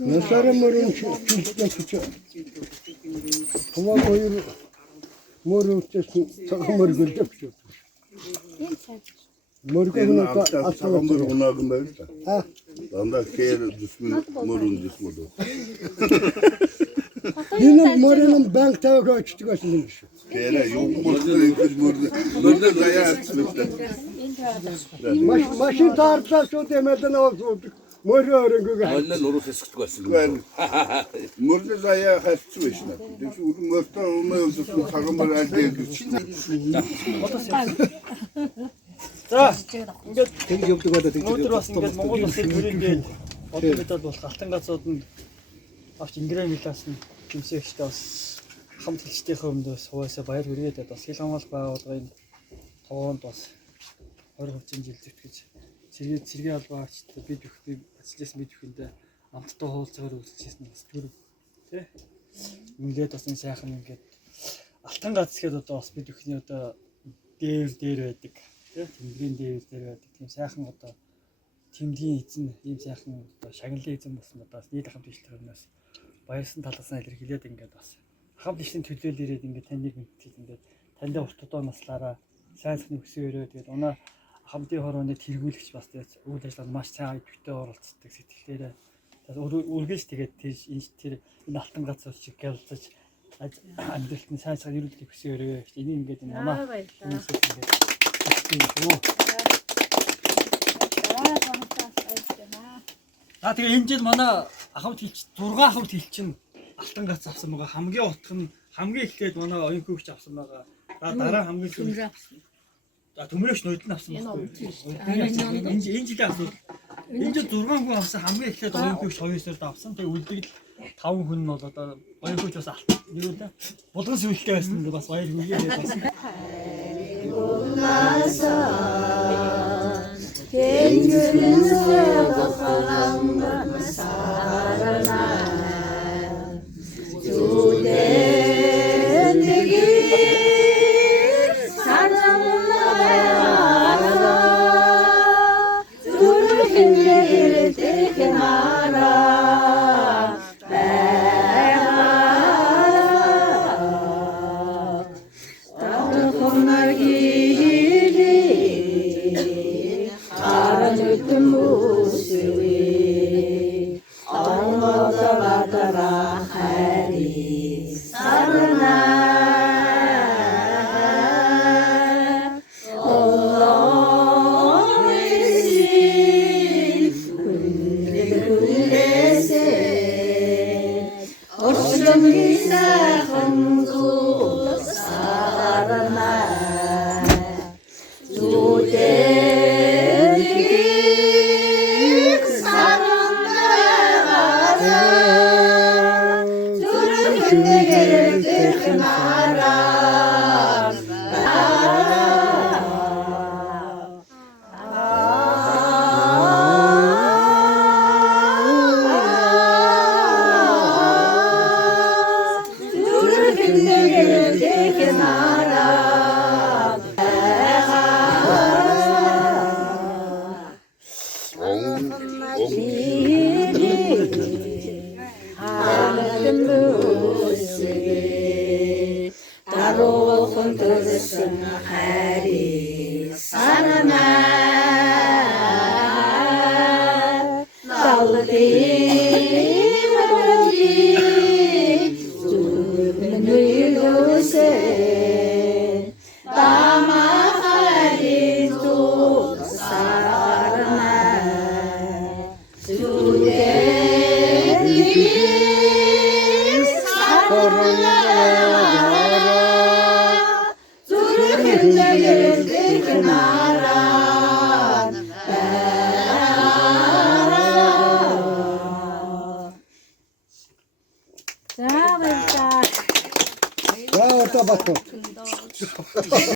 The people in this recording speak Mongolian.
Nasara morun çiçek. Hava koyur morun çiçek takımır gülde pişiyor. Morgunu takımır ona akımda işte. Ha. Anda kere düşmün morun düşmüdü. Yine morunun bank tavga çıktı aslında. Kere yok morun zaya açmışlar. Maşın tartsa şu demeden alıyorduk. Moru öğrengi. Vallahi loru ses çıktı aslında. Morun zaya açmışlar. Çünkü morta olmuyor takımır elde ediyor. За ингээд тэгж явдаг байдаг. Өнөөдөр бас ингээд Монгол улсын төрийн одоо мэдээд болох алтан газрууд нь авч Ингрэм милаас нь гимсэгчтэй бас хамт хэлчдийнхээ өмнөөс хуваасаа баяр хүргээд бас хил хамгаалах байгууллагын тоонд бас 20% жилдэгт гэж цэргийн албаагчдад бид ажиллаж бид бүхэндээ амттай хуулцаар үйлчлэсэн бас төр тий. Ингээд бас энэ сайхан ингээд алтан гац гэхэд одоо бас бид бүхний одоо дээр байдаг. Тэмдгийн дээр байдаг. Тийм сайхан одоо тэмдгийн эзэн ийм сайхан одоо шагналын эзэн болсон одоо нийт хамт ижлэрнээс баярсан талаасаа илэрхийлээд ингээд бас хамт ижлийн төлөөл ирээд ингээд таныг мэдчихсэн ингээд танд урт удаа наслаараа сайнхны өсөө өрөө тэгээд унаа хамтын хорооны тэргүүлэгч бас тэгээд үйл ажиллагаанд маш сайн идэвхтэй оролцдог сэтгэлээрээ үргэлж тэгээд тэр энэ алтан газар шиг гялцаж амьдралт нь сайн ерөнхий өсөө өрөө энийг ингээд энэ унаа тэгээ энэ жил манай ахмад хэлч 6 ахмад хэлч нь алтан гац авсан байгаа. Хамгийн утга нь хамгийн ихлээд манай оюун хөвгч авсан байгаа. Дараа хамгийн төмөр авсан. За төмөрөш ноёдл авсан байна. Энэ жилийн асуудал. Энэ жил 6 хүн авсан хамгийн ихлээд оюун хөвгч 2 сард авсан. Тэгээ үлдэгдэл 5 хүн нь бол одоо оюун хөвгч бас юу вэ? Булган сүлтэй байсан нь бас баяр хүргээд бас. Bravo, Tabaco.